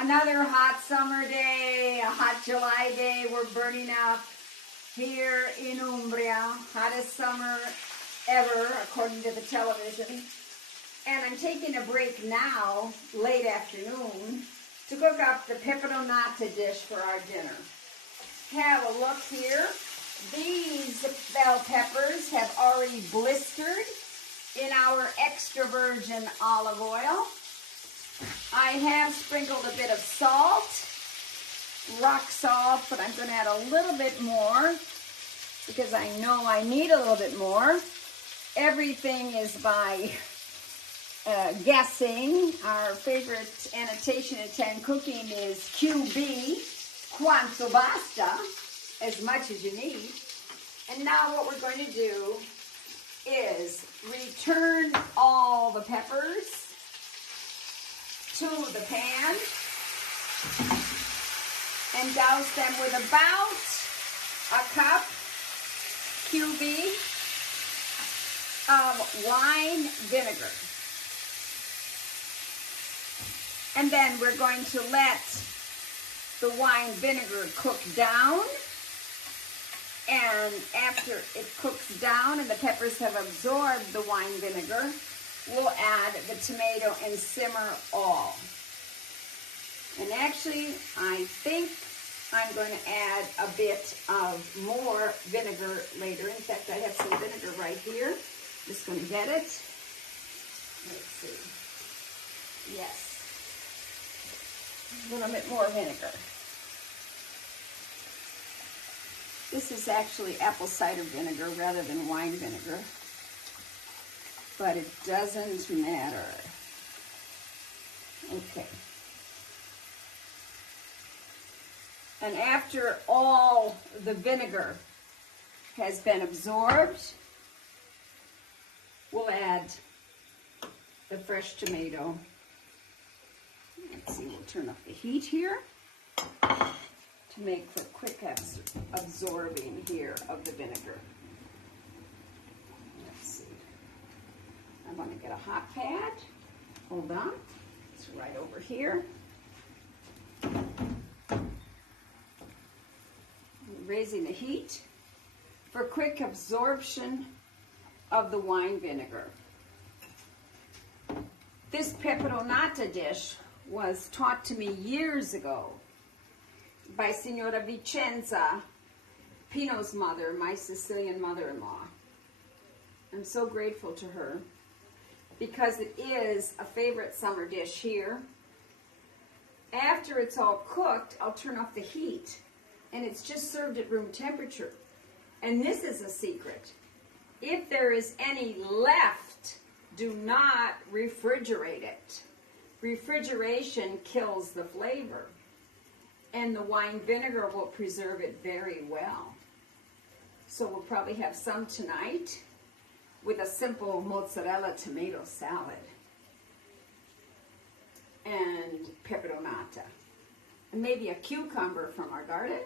Another hot summer day, a hot July day. We're burning up here in Umbria. Hottest summer ever, according to the television. And I'm taking a break now, late afternoon, to cook up the Peperonata dish for our dinner. Have a look here. These bell peppers have already blistered in our extra virgin olive oil. I have sprinkled a bit of salt, rock salt, but I'm going to add a little bit more because I know I need a little bit more. Everything is by guessing. Our favorite annotation in Italian cooking is QB, quanto basta, as much as you need. And now what we're going to do is return all the peppers to the pan and douse them with about a cup QB of wine vinegar. And then we're going to let the wine vinegar cook down. And after it cooks down and the peppers have absorbed the wine vinegar, we'll add the tomato and simmer all. And actually, I think I'm going to add a bit of more vinegar later. In fact, I have some vinegar right here. Just going to get it. Let's see. Yes. A little bit more vinegar. This is actually apple cider vinegar rather than wine vinegar. But it doesn't matter. Okay. And after all the vinegar has been absorbed, we'll add the fresh tomato. Let's see, we'll turn up the heat here to make for quick absorbing here of the vinegar. Let's see. I'm going to get a hot pad. Hold on. It's right over here. Raising the heat for quick absorption of the wine vinegar. This Peperonata dish was taught to me years ago by Signora Vicenza, Pino's mother, my Sicilian mother-in-law. I'm so grateful to her because it is a favorite summer dish here. After it's all cooked, I'll turn off the heat and it's just served at room temperature. And this is a secret. If there is any left, do not refrigerate it. Refrigeration kills the flavor, and the wine vinegar will preserve it very well. So we'll probably have some tonight with a simple mozzarella tomato salad and peperonata. And maybe a cucumber from our garden,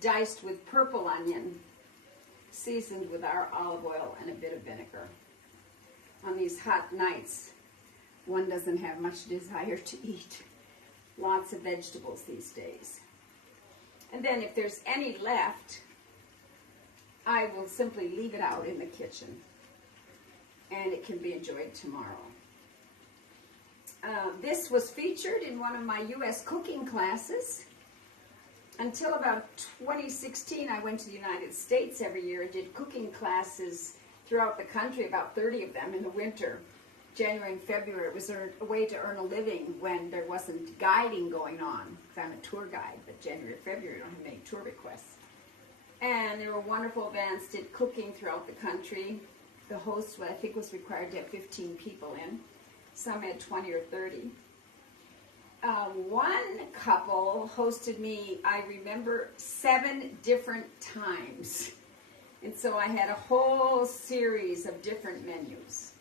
diced with purple onion, seasoned with our olive oil and a bit of vinegar. On these hot nights, one doesn't have much desire to eat. Lots of vegetables these days. And then if there's any left, I will simply leave it out in the kitchen and it can be enjoyed tomorrow. This was featured in one of my U.S. cooking classes. Until about 2016, I went to the United States every year and did cooking classes throughout the country, about 30 of them in the winter. January and February, it was a way to earn a living when there wasn't guiding going on. I'm a tour guide, but January and February, I don't have many tour requests. And there were wonderful events, did cooking throughout the country. The host, I think, was required to have 15 people in. Some had 20 or 30. One couple hosted me, I remember, 7 different times. And so I had a whole series of different menus.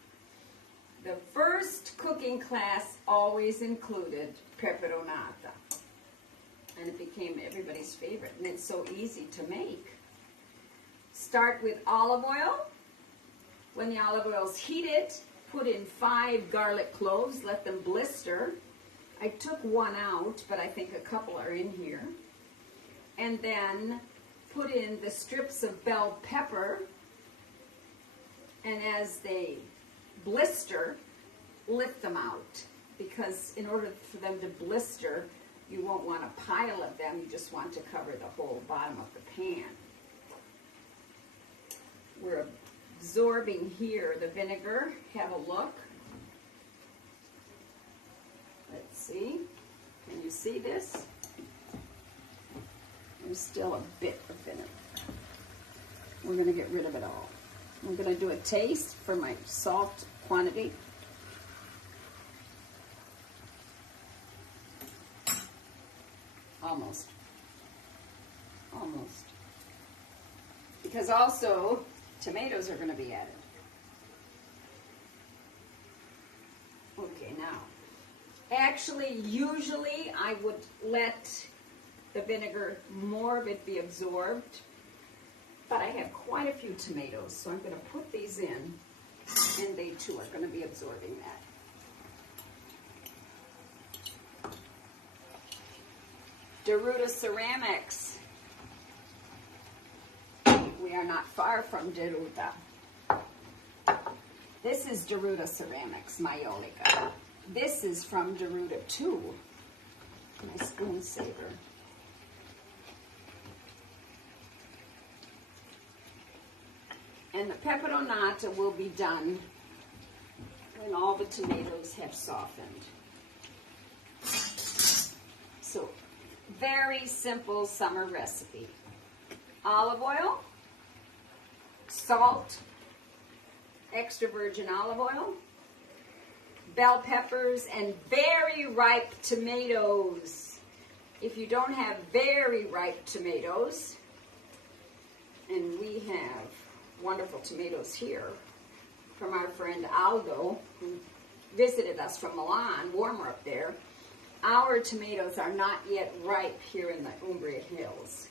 The first cooking class always included Peperonata. And it became everybody's favorite. And it's so easy to make. Start with olive oil. When the olive oil is heated, put in 5 garlic cloves, let them blister. I took one out, but I think a couple are in here. And then put in the strips of bell pepper, and as they blister, lift them out. Because in order for them to blister, you won't want a pile of them, you just want to cover the whole bottom of the pan. We're absorbing here the vinegar. Have a look. Let's see. Can you see this? There's still a bit of vinegar. We're going to get rid of it all. I'm going to do a taste for my salt quantity. Almost. Almost. Because also, tomatoes are going to be added. Okay, now, actually, usually I would let the vinegar, more of it be absorbed, but I have quite a few tomatoes, so I'm going to put these in, and they too are going to be absorbing that. Deruta Ceramics. We are not far from Deruta. This is Deruta Ceramics, Maiolica. This is from Deruta too. My spoon saver. And the peperonata will be done when all the tomatoes have softened. So, very simple summer recipe. Olive oil, salt, extra virgin olive oil, bell peppers, and very ripe tomatoes. If you don't have very ripe tomatoes, and we have wonderful tomatoes here from our friend Aldo, who visited us from Milan, warmer up there. Our tomatoes are not yet ripe here in the Umbria Hills.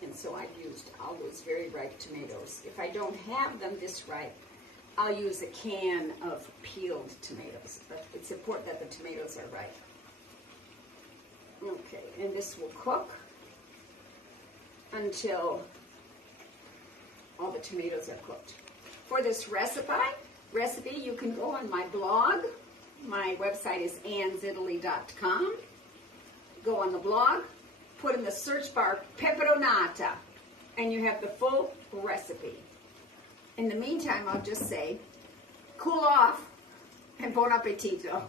And so I've used Aldo's very ripe tomatoes. If I don't have them this ripe, I'll use a can of peeled tomatoes. But it's important that the tomatoes are ripe. Okay, and this will cook until all the tomatoes are cooked. For this recipe, you can go on my blog. My website is annsitaly.com. Go on the blog, put in the search bar Peperonata, and you have the full recipe. In the meantime, I'll just say, cool off and buon appetito.